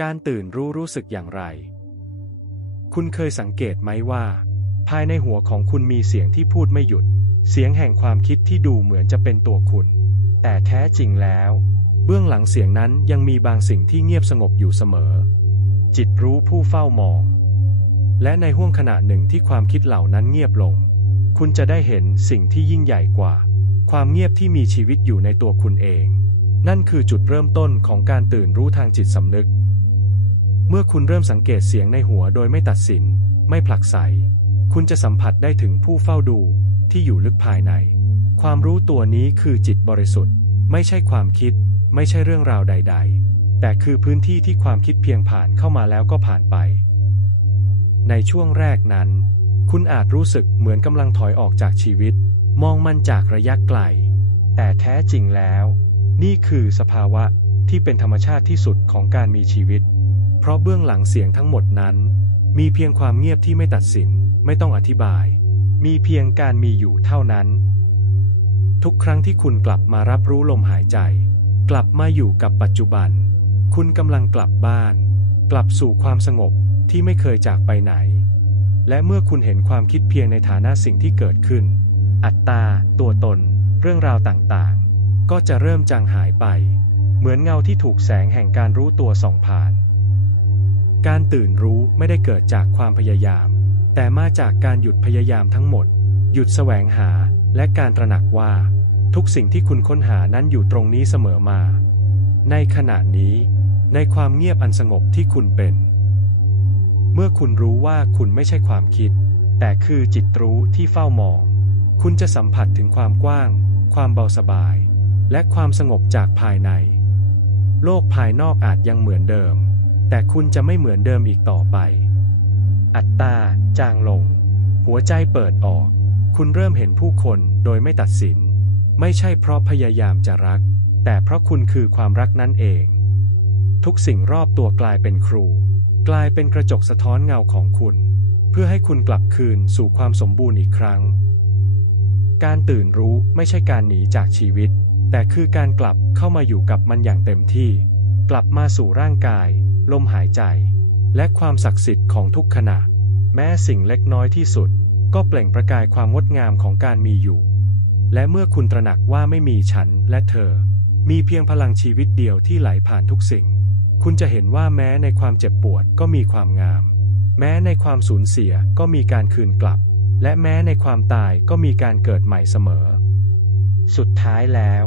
การตื่นรู้รู้สึกอย่างไร คุณเคยสังเกตไหมว่า ภายในหัวของคุณมีเสียงที่พูดไม่หยุด เสียงแห่งความคิดที่ดูเหมือนจะเป็นตัวคุณ แต่แท้จริงแล้ว เบื้องหลังเสียงนั้นยังมีบางสิ่งที่เงียบสงบอยู่เสมอ จิตรู้ผู้เฝ้ามอง และในห้วงขณะหนึ่งที่ความคิดเหล่านั้นเงียบลง คุณจะได้เห็นสิ่งที่ยิ่งใหญ่กว่า ความเงียบที่มีชีวิตอยู่ในตัวคุณเองนั่นคือจุดเริ่มต้นของการตื่นรู้ทางจิตสำนึก เมื่อคุณเริ่มสังเกตเสียงในหัวโดยไม่ตัดสิน ไม่ผลักไสคุณจะสัมผัสได้ถึงผู้เฝ้าดูที่อยู่ลึกภายใน ความรู้ตัวนี้คือจิตบริสุทธิ์ ไม่ใช่ความคิด ไม่ใช่เรื่องราวใด ๆ แต่คือพื้นที่ที่ความคิดเพียงผ่านเข้ามาแล้วก็ผ่านไป ในช่วงแรกนั้น คุณอาจรู้สึกเหมือนกำลังถอยออกจากชีวิต มองมันจากระยะไกล แต่แท้จริงแล้ว นี่คือสภาวะที่เป็นธรรมชาติที่สุดของการมีชีวิต เพราะเบื้องหลังเสียงทั้งหมดนั้น มีเพียงความเงียบที่ไม่ตัดสิน ไม่ต้องอธิบาย มีเพียงการมีอยู่เท่านั้น ทุกครั้งที่คุณกลับมารับรู้ลมหายใจ กลับมาอยู่กับปัจจุบัน คุณกำลังกลับบ้าน กลับสู่ความสงบที่ไม่เคยจากไปไหน และเมื่อคุณเห็นความคิดเพียงในฐานะสิ่งที่เกิดขึ้น อัตตา ตัวตน เรื่องราวต่างๆ ก็จะเริ่มจางหายไป เหมือนเงาที่ถูกแสงแห่งการรู้ตัวส่องผ่าน การตื่นรู้ไม่ได้เกิดจากความพยายาม แต่มาจากการหยุดพยายามทั้งหมด หยุดแสวงหาและการตระหนักว่า ทุกสิ่งที่คุณค้นหานั้นอยู่ตรงนี้เสมอมา ในขณะนี้ ในความเงียบอันสงบที่คุณเป็น เมื่อคุณรู้ว่าคุณไม่ใช่ความคิด แต่คือจิตรู้ที่เฝ้ามอง คุณจะสัมผัสถึงความกว้าง ความเบาสบาย และความสงบจากภายใน โลกภายนอกอาจยังเหมือนเดิม แต่คุณจะไม่เหมือนเดิมอีกต่อไป อัตตาจางลง หัวใจเปิดออก คุณเริ่มเห็นผู้คนโดยไม่ตัดสิน ไม่ใช่เพราะพยายามจะรัก แต่เพราะคุณคือความรักนั่นเอง ทุกสิ่งรอบตัวกลายเป็นครู กลายเป็นกระจกสะท้อนเงาของคุณ เพื่อให้คุณกลับคืนสู่ความสมบูรณ์อีกครั้ง การตื่นรู้ไม่ใช่การหนีจากชีวิต แต่คือการกลับเข้ามาอยู่กับมันอย่างเต็มที่ กลับมาสู่ร่างกายลมหายใจ และความศักดิ์สิทธิ์ของทุกขณะ แม้สิ่งเล็กน้อยที่สุด ก็เปล่งประกายความงดงามของการมีอยู่ และเมื่อคุณตระหนักว่าไม่มีฉันและเธอ มีเพียงพลังชีวิตเดียวที่ไหลผ่านทุกสิ่ง คุณจะเห็นว่าแม้ในความเจ็บปวดก็มีความงาม แม้ในความสูญเสียก็มีการคืนกลับ และแม้ในความตายก็มีการเกิดใหม่เสมอ สุดท้ายแล้ว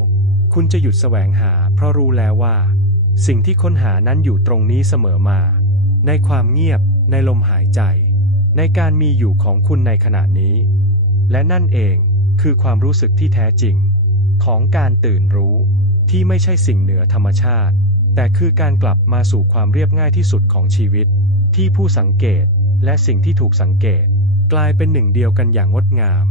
คุณจะหยุดแสวงหาเพราะรู้แล้วว่า สิ่งที่ค้นหานั้นอยู่ตรงนี้เสมอมา ในความเงียบ ในลมหายใจ ในการมีอยู่ของคุณในขณะนี้ และนั่นเองคือความรู้สึกที่แท้จริง ของการตื่นรู้ที่ไม่ใช่สิ่งเหนือธรรมชาติ แต่คือการกลับมาสู่ความเรียบง่ายที่สุดของชีวิต ที่ผู้สังเกตและสิ่งที่ถูกสังเกต กลายเป็นหนึ่งเดียวกันอย่างงดงาม